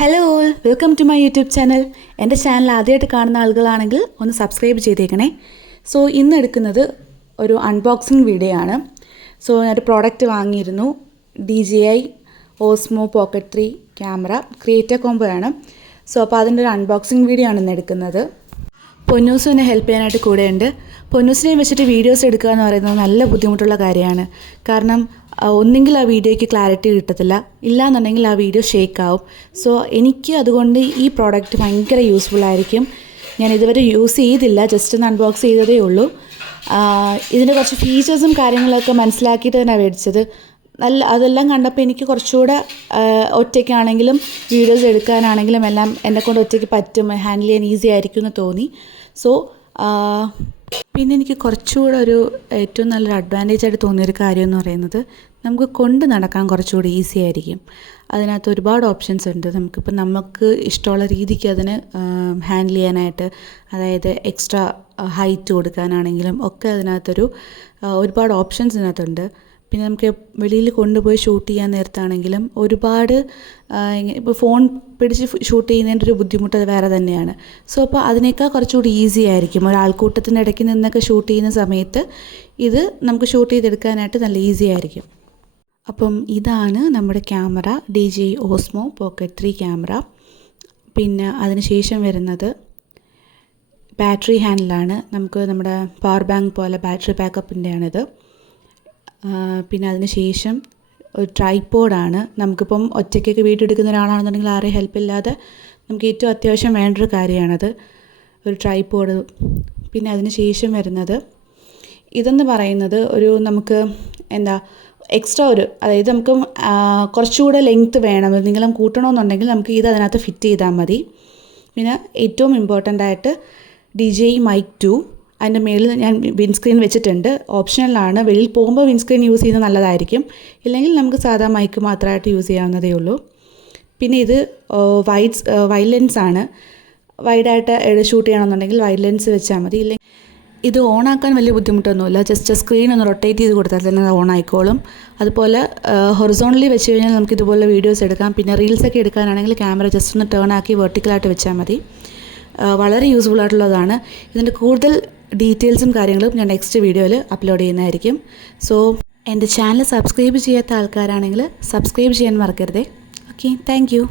Hello all, welcome to my YouTube channel. എൻ്റെ channel ആദ്യമായിട്ട് കാണുന്ന ആളുകളാണെങ്കിൽ ഒന്ന് സബ്സ്ക്രൈബ് ചെയ്തേക്കണേ. സോ ഇന്ന് എടുക്കുന്നത് ഒരു അൺബോക്സിങ് വീഡിയോ ആണ്. സോ ഞാനൊരു പ്രോഡക്റ്റ് വാങ്ങിയിരുന്നു, DJI Osmo Pocket 3 camera creator combo ആണ്. സോ അപ്പോൾ അതിൻ്റെ ഒരു അൺബോക്സിങ് വീഡിയോ ആണ് ഇന്ന് എടുക്കുന്നത്. പൊന്നൂസ് എന്നെ ഹെൽപ്പ് ചെയ്യാനായിട്ട് കൂടെയുണ്ട്. പൊന്നൂസിനെ വെച്ചിട്ട് വീഡിയോസ് എടുക്കുക എന്ന് പറയുന്നത് നല്ല ബുദ്ധിമുട്ടുള്ള കാര്യമാണ്. കാരണം ഒന്നെങ്കിൽ ആ വീഡിയോയ്ക്ക് ക്ലാരിറ്റി കിട്ടത്തില്ല, ഇല്ലയെന്നുണ്ടെങ്കിൽ ആ വീഡിയോ ഷേക്ക് ആവും. സോ എനിക്ക് അതുകൊണ്ട് ഈ പ്രോഡക്റ്റ് ഭയങ്കര യൂസ്ഫുൾ ആയിരിക്കും. ഞാൻ ഇതുവരെ യൂസ് ചെയ്തില്ല, ജസ്റ്റ് ഒന്ന് അൺബോക്സ് ചെയ്തതേ ഉള്ളൂ. ഇതിൻ്റെ കുറച്ച് ഫീച്ചേഴ്സും കാര്യങ്ങളൊക്കെ മനസ്സിലാക്കിയിട്ട് തന്നെ മേടിച്ചത്. അതെല്ലാം കണ്ടപ്പോൾ എനിക്ക് കുറച്ചുകൂടെ ഒറ്റയ്ക്കാണെങ്കിലും വീഡിയോസ് എടുക്കാനാണെങ്കിലും എല്ലാം എന്നെക്കൊണ്ട് ഒറ്റയ്ക്ക് പറ്റും, ഹാൻഡിൽ ചെയ്യാൻ ഈസി ആയിരിക്കും എന്ന് തോന്നി. സോ പിന്നെ എനിക്ക് കുറച്ചുകൂടെ ഏറ്റവും നല്ലൊരു അഡ്വാൻറ്റേജ് ആയിട്ട് തോന്നിയൊരു കാര്യം എന്ന് പറയുന്നത്, നമുക്ക് കൊണ്ട് നടക്കാൻ കുറച്ചുകൂടി ഈസി ആയിരിക്കും. അതിനകത്ത് ഒരുപാട് ഓപ്ഷൻസ് ഉണ്ട്. നമുക്ക് ഇഷ്ടമുള്ള രീതിക്ക് അതിന് ഹാൻഡിൽ ചെയ്യാനായിട്ട്, അതായത് എക്സ്ട്രാ ഹൈറ്റ് കൊടുക്കാനാണെങ്കിലും ഒക്കെ അതിനകത്തൊരു ഒരുപാട് ഓപ്ഷൻസ് ഇതിനകത്തുണ്ട്. പിന്നെ നമുക്ക് വെളിയിൽ കൊണ്ടുപോയി ഷൂട്ട് ചെയ്യാൻ നേരത്താണെങ്കിലും ഒരുപാട് ഇപ്പോൾ ഫോൺ പിടിച്ച് ഷൂട്ട് ചെയ്യുന്നതിൻ്റെ ഒരു ബുദ്ധിമുട്ട് അത് വേറെ തന്നെയാണ്. സോ അപ്പോൾ അതിനേക്കാൾ കുറച്ചുകൂടി ഈസി ആയിരിക്കും. ഒരാൾക്കൂട്ടത്തിൻ്റെ ഇടയ്ക്ക് നിന്നൊക്കെ ഷൂട്ട് ചെയ്യുന്ന സമയത്ത് ഇത് നമുക്ക് ഷൂട്ട് ചെയ്തെടുക്കാനായിട്ട് നല്ല ഈസി ആയിരിക്കും. അപ്പം ഇതാണ് നമ്മുടെ camera, DJI Osmo Pocket 3 camera. പിന്നെ അതിന് ശേഷം വരുന്നത് ബാറ്ററി ഹാൻഡിലാണ്. നമുക്ക് നമ്മുടെ പവർ ബാങ്ക് പോലെ ബാറ്ററി ബാക്കപ്പിൻ്റെയാണിത്. പിന്നെ അതിന് ശേഷം ഒരു ട്രൈപോഡാണ്. നമുക്കിപ്പം ഒറ്റയ്ക്കൊക്കെ വീഡിയോ എടുക്കുന്ന ഒരാളാണെന്നുണ്ടെങ്കിൽ ആരെയും ഹെൽപ്പില്ലാതെ നമുക്ക് ഏറ്റവും അത്യാവശ്യം വേണ്ടൊരു കാര്യമാണത്, ഒരു ട്രൈപോഡ്. പിന്നെ അതിന് ശേഷം വരുന്നത് ഇതെന്ന് പറയുന്നത് നമുക്ക് എക്സ്ട്രാ അതായത് നമുക്ക് കുറച്ചുകൂടെ ലെങ്ത്ത് വേണം, നീളം കൂട്ടണമെന്നുണ്ടെങ്കിൽ നമുക്ക് ഇത് അതിനകത്ത് ഫിറ്റ് ചെയ്താൽ മതി. പിന്നെ ഏറ്റവും ഇമ്പോർട്ടൻ്റ് ആയിട്ട് DJI Mic 2, അതിൻ്റെ മേളിൽ ഞാൻ വിൻസ്ക്രീൻ വെച്ചിട്ടുണ്ട്. ഓപ്ഷണലാണ്, വെളിയിൽ പോകുമ്പോൾ വിൻസ്ക്രീൻ യൂസ് ചെയ്യുന്നത് നല്ലതായിരിക്കും, ഇല്ലെങ്കിൽ നമുക്ക് സാധാ മൈക്ക് മാത്രമായിട്ട് യൂസ് ചെയ്യാവുന്നതേ ഉള്ളൂ. പിന്നെ ഇത് വൈഡ് ലെൻസാണ്. വൈഡായിട്ട് ഷൂട്ട് ചെയ്യണമെന്നുണ്ടെങ്കിൽ വൈഡ് ലെൻസ് വെച്ചാൽ മതി. ഇല്ലെങ്കിൽ ഇത് ഓണാക്കാൻ വലിയ ബുദ്ധിമുട്ടൊന്നുമില്ല, ജസ്റ്റ് സ്ക്രീൻ ഒന്ന് റൊട്ടേറ്റ് ചെയ്ത് കൊടുത്താൽ തന്നെ അത് ഓൺ ആയിക്കോളും. അതുപോലെ ഹൊറിസോണലി വെച്ച് കഴിഞ്ഞാൽ നമുക്ക് ഇതുപോലെ വീഡിയോസ് എടുക്കാം. പിന്നെ റീൽസൊക്കെ എടുക്കാനാണെങ്കിൽ ക്യാമറ ജസ്റ്റ് ഒന്ന് ടേൺ ആക്കി വെർട്ടിക്കലായിട്ട് വെച്ചാൽ മതി. വളരെ യൂസ്ഫുൾ ആയിട്ടുള്ളതാണ്. ഇതിൻ്റെ കൂടുതൽ ഡീറ്റെയിൽസും കാര്യങ്ങളും ഞാൻ നെക്സ്റ്റ് വീഡിയോയിൽ അപ്ലോഡ് ചെയ്യുന്നതായിരിക്കും. സോ എൻ്റെ ചാനൽ സബ്സ്ക്രൈബ് ചെയ്യാത്ത ആൾക്കാരാണെങ്കിൽ സബ്സ്ക്രൈബ് ചെയ്യാൻ മറക്കരുതേ. Okay, thank you.